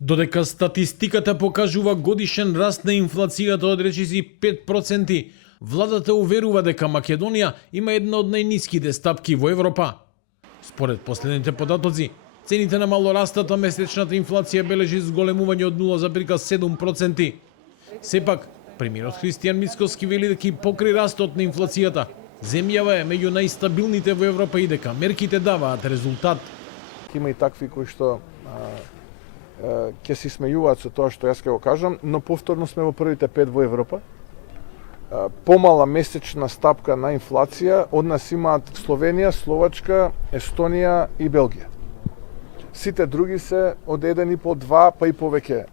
Додека статистиката покажува годишен раст на инфлацијата од речиси 5%, владата уверува дека Македонија има една од најниските стапки во Европа. Според последните податоци, цените на мало растат, а месечната инфлација бележи зголемување од 0,7%. Сепак, премиерот Христијан Мицкоски вели дека и покри растот на инфлацијата, земјава е меѓу најстабилните во Европа и дека мерките даваат резултат. Има и такви кои што ќе се смејуваат со тоа што јас ќе го кажам, но повторно сме во првите 5 во Европа. Помала месечна стапка на инфлација од нас имаат Словенија, Словачка, Естонија и Белгија. Сите други се од 1,5-2 па и повеќе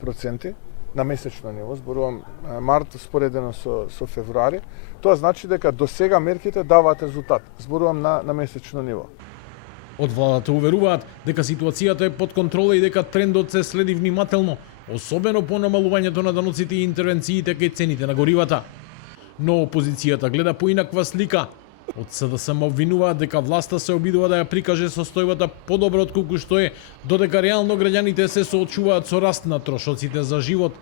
проценти на месечно ниво, зборувам март споредено со февруари. Тоа значи дека до сега мерките даваат резултат, зборувам на месечно ниво. Од владата уверуваат дека ситуацијата е под контрола и дека трендот се следи внимателно, особено по намалувањето на даноците и интервенциите кај цените на горивата. Но опозицијата гледа поинаква слика. Од СДСМ обвинуваат дека власта се обидува да ја прикаже состојбата подобро отколку што е, додека реално граѓаните се соочуваат со раст на трошоците за живот.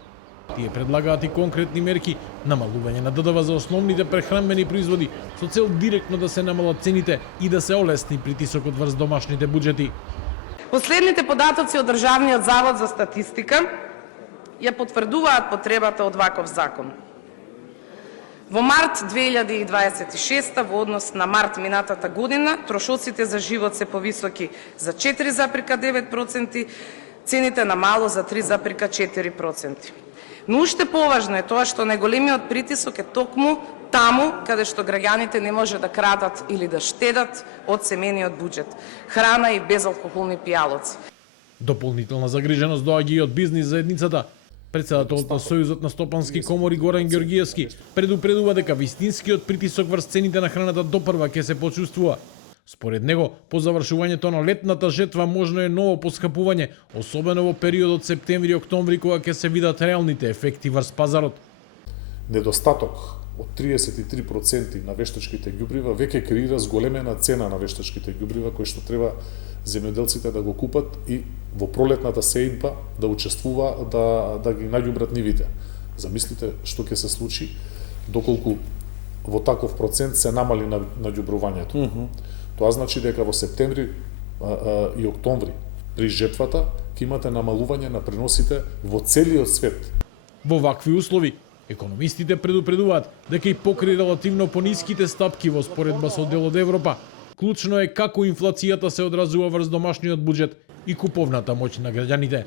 Тие предлагаат и конкретни мерки, намалување на ДДВ за основните прехранбени производи, со цел директно да се намалат цените и да се олесни притисокот врз домашните буџети. Последните податоци од Државниот завод за статистика ја потврдуваат потребата од ваков закон. Во март 2026 во однос на март минатата година, трошоците за живот се повисоки за 4,9%, цените на мало за 3,4%. Но уште поважно е тоа што најголемиот притисок е токму таму каде што граѓаните не може да крадат или да штедат од семејниот буџет, храна и безалкохолни пијалоци. Дополнителна загриженост доаѓа и од бизнис заедницата. Председателот на Сојузот на стопански комори Горан Ѓоргиевски предупредува дека вистинскиот притисок врз цените на храната допрва ќе се почувствува. Според него, по завршувањето на летната жетва можно е ново поскапување, особено во периодот септември-октомври кога ќе се видат реалните ефекти врз пазарот. Недостаток од 33% на вештачките ѓубрива веќе креира зголемена цена на вештачките ѓубрива кои што треба земјоделците да го купат и во пролетната сејба да учествува да ги наѓубрат нивите. Замислите што ќе се случи доколку во таков процент се намали наѓубрувањето. Тоа значи дека во септември и октомври при жетвата ќе имате намалување на преносите во целиот свет. Во вакви услови, економистите предупредуваат дека и покри релативно пониските стапки во споредба со дел од Европа, клучно е како инфлацијата се одразува врз домашниот буџет и куповната моќ на граѓаните.